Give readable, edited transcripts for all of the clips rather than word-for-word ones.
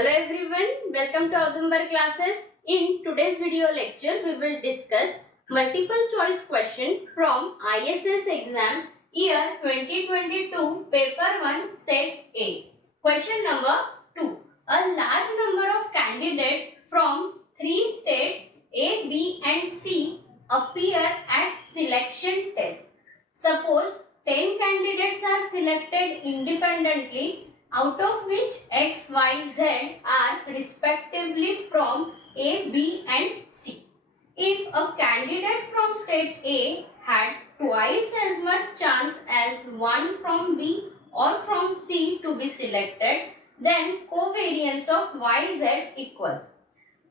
Hello everyone, welcome to Audumbar classes. In today's video lecture, we will discuss multiple choice question from ISS exam year 2022 paper 1 set A. Question number 2. A large number of candidates from 3 states A, B and C appear at selection test. Suppose 10 candidates are selected independently, out of which X, Y, Z are respectively from A, B and C. If a candidate from state A had twice as much chance as one from B or from C to be selected, then covariance of YZ equals.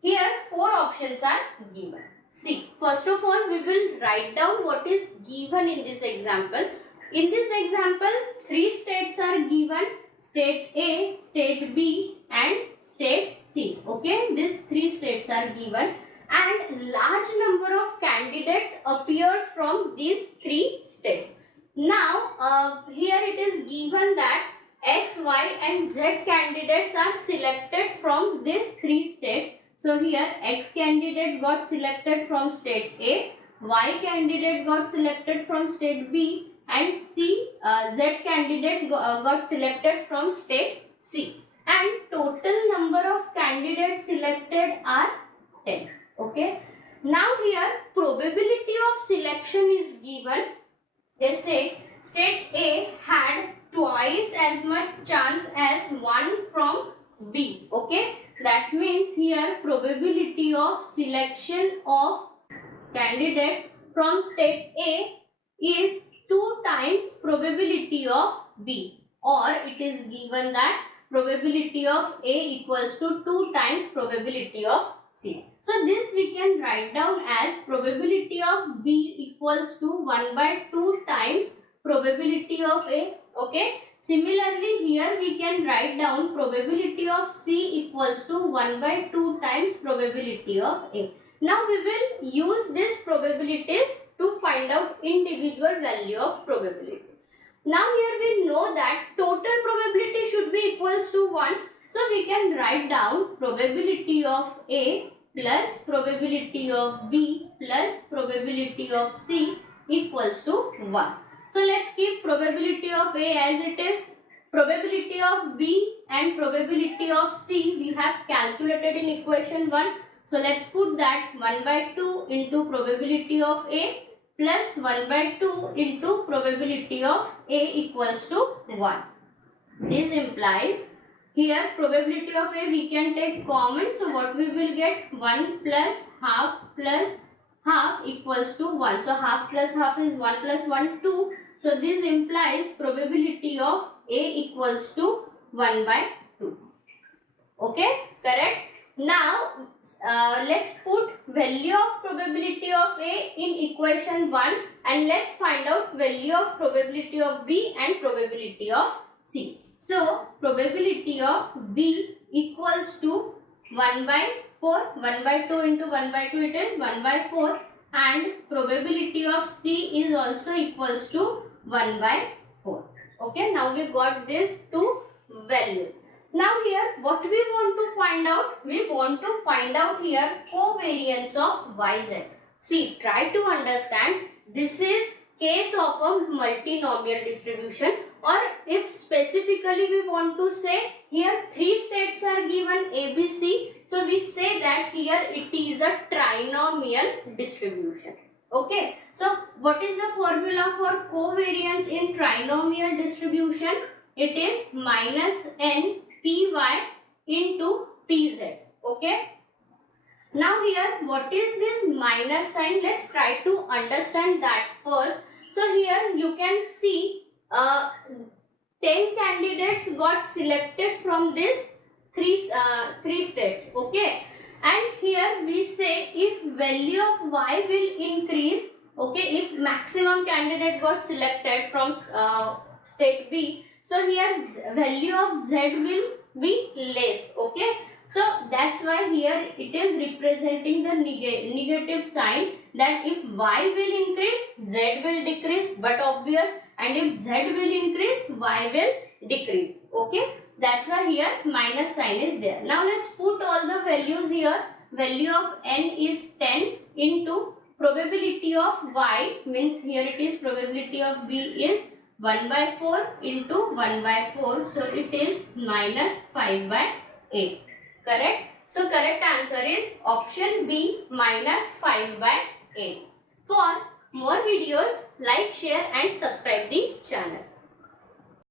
Here 4 options are given. See, first of all we will write down what is given in this example. In this example, 3 states are given. State A, state B and state C. Okay, these 3 states are given and large number of candidates appeared from these 3 states. Now, here it is given that X, Y and Z candidates are selected from these 3 states. So, here X candidate got selected from state A, Y candidate got selected from state B and Z candidate got selected from state C, and total number of candidates selected are 10. Okay. Now here probability of selection is given. They say state A had twice as much chance as one from B. Okay. That means here probability of selection of candidate from state A is 2 times probability of B, or it is given that probability of A equals to 2 times probability of C. So this we can write down as probability of B equals to 1 by 2 times probability of A. Okay. Similarly, here we can write down probability of C equals to 1 by 2 times probability of A. Now we will use these probabilities to find out individual value of probability. Now here we know that total probability should be equals to 1. So we can write down probability of A plus probability of B plus probability of C equals to 1. So let's keep probability of A as it is. Probability of B and probability of C we have calculated in equation 1. So let's put that 1 by 2 into probability of A plus 1 by 2 into probability of A equals to 1. This implies here probability of A we can take common. So what we will get, 1 plus half equals to 1. So half plus half is 1 plus 1, 2. So this implies probability of A equals to 1 by 2. Okay, correct? Now, let's put value of probability of A in equation 1 and let's find out value of probability of B and probability of C. So, probability of B equals to 1 by 4. 1 by 2 into 1 by 2 it is 1 by 4, and probability of C is also equals to 1 by 4. Okay, now we got these 2 values. Now here what we want to find out? We want to find out here covariance of YZ. See, try to understand, this is case of a multinomial distribution, or if specifically we want to say here 3 states are given A, B, C. So we say that here it is a trinomial distribution. Okay. So what is the formula for covariance in trinomial distribution? It is minus n Py into Pz. Okay. Now here what is this minus sign? Let's try to understand that first. So here you can see 10 candidates got selected from this three states. Okay. And here we say if value of Y will increase, okay, if maximum candidate got selected from state B, so here value of Z will be less. Okay. So that's why here it is representing the negative sign, that if Y will increase, Z will decrease, but obvious, and if Z will increase, Y will decrease. Okay, that's why here minus sign is there. Now let's put all the values here. Value of n is 10 into probability of y, means here it is probability of b is 1 by 4 into 1 by 4. So it is minus 5 by 8. Correct? So correct answer is option B, minus 5 by 8. For more videos, like, share and subscribe the channel.